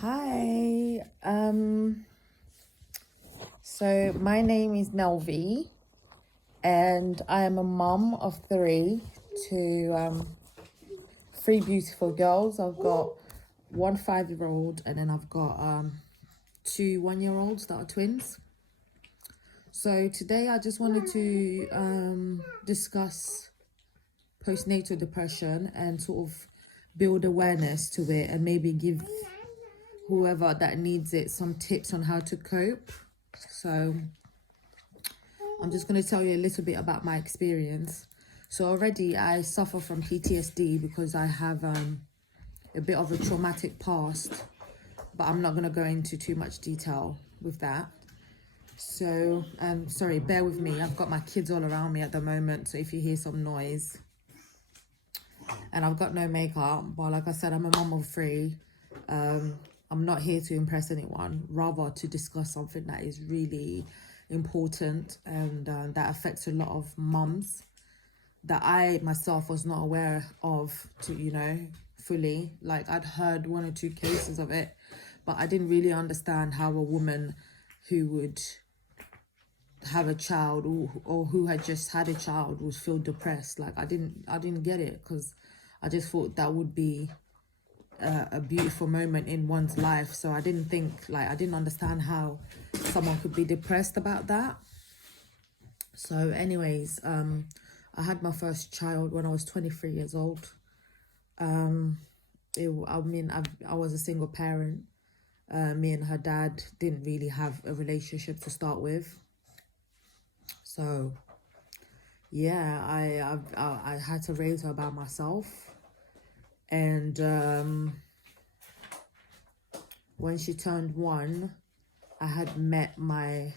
Hi. So my name is Nelvi, and I am a mum of three to three beautiful girls. I've got one 5-year-old, and then I've got two 1-year-olds that are twins. So today I just wanted to discuss postnatal depression and sort of build awareness to it, and maybe give whoever that needs it some tips on how to cope. So I'm just going to tell you a little bit about my experience. So already I suffer from PTSD because I have a bit of a traumatic past, but I'm not going to go into too much detail with that. So sorry, bear with me. I've got my kids all around me at the moment, so if you hear some noise, and I've got no makeup, but like I said, I'm a mum of three. I'm not here to impress anyone, rather to discuss something that is really important and that affects a lot of mums that I myself was not aware of fully. Like, I'd heard one or two cases of it, but I didn't really understand how a woman who would have a child or who had just had a child would feel depressed. Like, I didn't get it, because I just thought that would be a beautiful moment in one's life. So I didn't understand how someone could be depressed about that. So anyways, I had my first child when I was 23 years old. I was a single parent. Me and her dad didn't really have a relationship to start with. So yeah, I had to raise her by myself. And when she turned 1, I had met my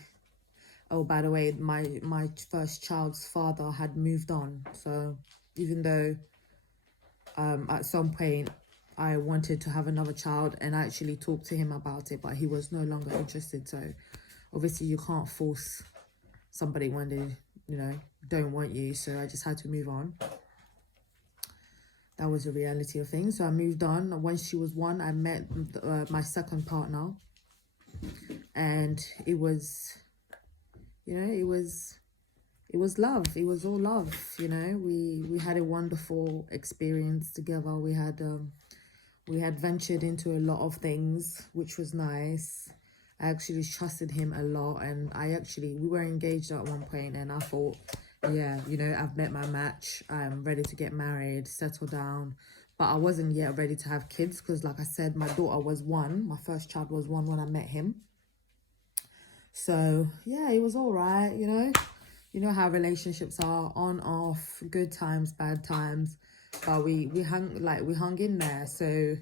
first child's father had moved on. So even though at some point I wanted to have another child, and I actually talked to him about it, but he was no longer interested. So obviously you can't force somebody when they don't want you. So I just had to move on. That was the reality of things. So I moved on. When she was 1, I met my second partner, and it was love. It was all love. We had a wonderful experience together. We had ventured into a lot of things, which was nice. I actually trusted him a lot, and we were engaged at one point, and I thought, yeah, I've met my match. I'm ready to get married, settle down. But I wasn't yet ready to have kids, because like I said, my daughter was 1. My first child was 1 when I met him. So yeah, it was all right. You know how relationships are, on, off, good times, bad times. But we hung in there. So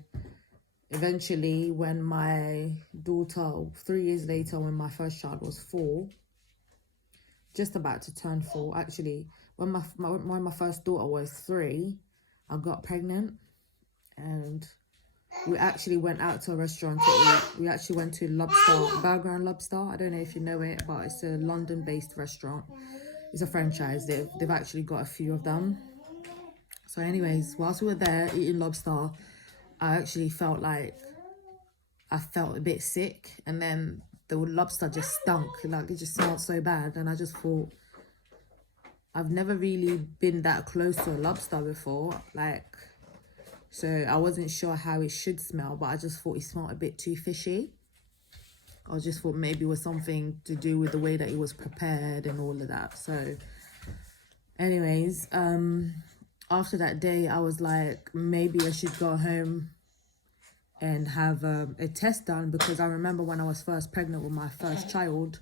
eventually, when my daughter, 3 years later, when my first child was 4, just about to turn 4, actually, when my first daughter was 3, I got pregnant, and we actually went out to a restaurant to eat. We actually went to Burger and Lobster. I don't know if you know it, but it's a London-based restaurant. It's a franchise. They've actually got a few of them. So anyways, whilst we were there eating lobster, I actually felt like I felt a bit sick, and then the lobster just stunk. Like, it just smelled so bad, and I just thought, I've never really been that close to a lobster before. So I wasn't sure how it should smell, but I just thought it smelled a bit too fishy. I just thought maybe it was something to do with the way that it was prepared and all of that. So anyways, after that day, I was like, maybe I should go home and have a test done, because I remember when I was first pregnant with my first child,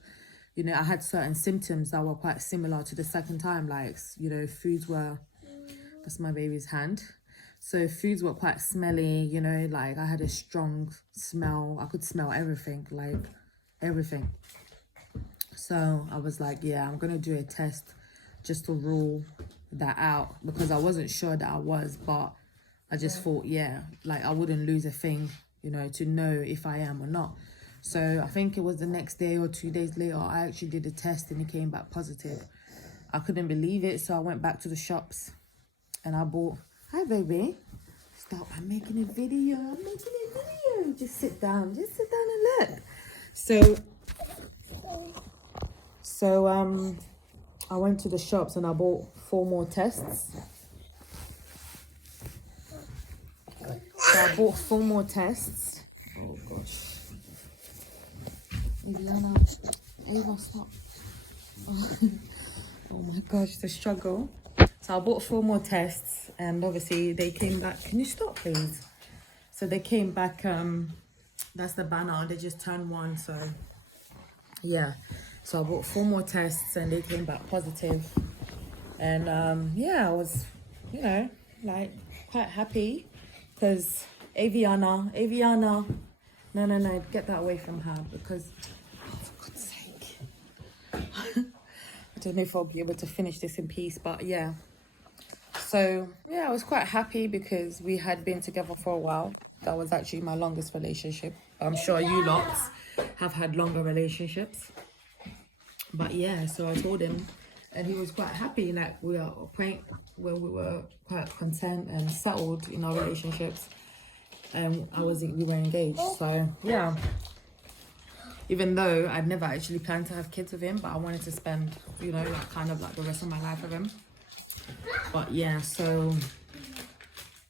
I had certain symptoms that were quite similar to the second time. Like, foods were, that's my baby's hand. So foods were quite smelly, like I had a strong smell. I could smell everything, like everything. So I was like, yeah, I'm going to do a test just to rule that out, because I wasn't sure that I was, but I just thought, yeah, like I wouldn't lose a thing, to know if I am or not. So I think it was the next day or 2 days later, I actually did a test, and it came back positive. I couldn't believe it. So I went back to the shops, and I bought, hi baby, stop, I'm making a video. No, just sit down. Just sit down and look. So I went to the shops and I bought 4 more tests. So I bought 4 more tests. Oh gosh. Eliana, Ava, stop. Oh my gosh, the struggle. So I bought 4 more tests and obviously they came back. Can you stop please? So they came back, that's the banner, they just turned 1, so yeah. So I bought 4 more tests and they came back positive. And yeah, I was, you know, like quite happy because Aviana, no, get that away from her because, oh, for God's sake. I don't know if I'll be able to finish this in peace, but yeah. So yeah, I was quite happy because we had been together for a while. That was actually my longest relationship. I'm sure you lots have had longer relationships. But yeah, so I told him and he was quite happy. Like we were at a point where we were quite content and settled in our relationships. And we were engaged. So yeah. Even though I'd never actually planned to have kids with him, but I wanted to spend, you know, like kind of like the rest of my life with him. But yeah, so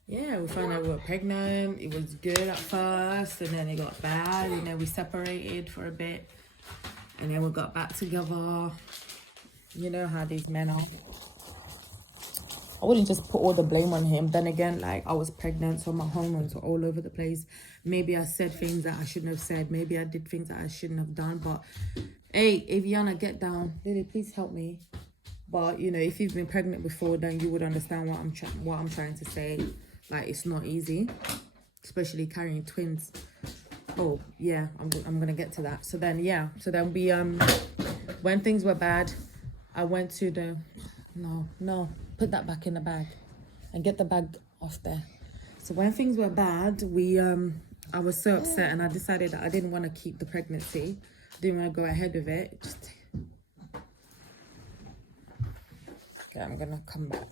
yeah, we found out we were pregnant. It was good at first and then it got bad, and then we separated for a bit and then we got back together. You know how these men are. I wouldn't just put all the blame on him. Then again, like I was pregnant, so my hormones were all over the place. Maybe I said things that I shouldn't have said. Maybe I did things that I shouldn't have done. But hey, Aviana, get down. Lily, please help me. But you know, if you've been pregnant before, then you would understand what I'm trying to say. Like it's not easy, especially carrying twins. Oh yeah, I'm gonna get to that. So then yeah, so then we when things were bad, I went to the no, put that back in the bag and get the bag off there. So when things were bad, I was so upset and I decided that I didn't want to keep the pregnancy. Didn't want to go ahead with it. Okay, I'm gonna come back.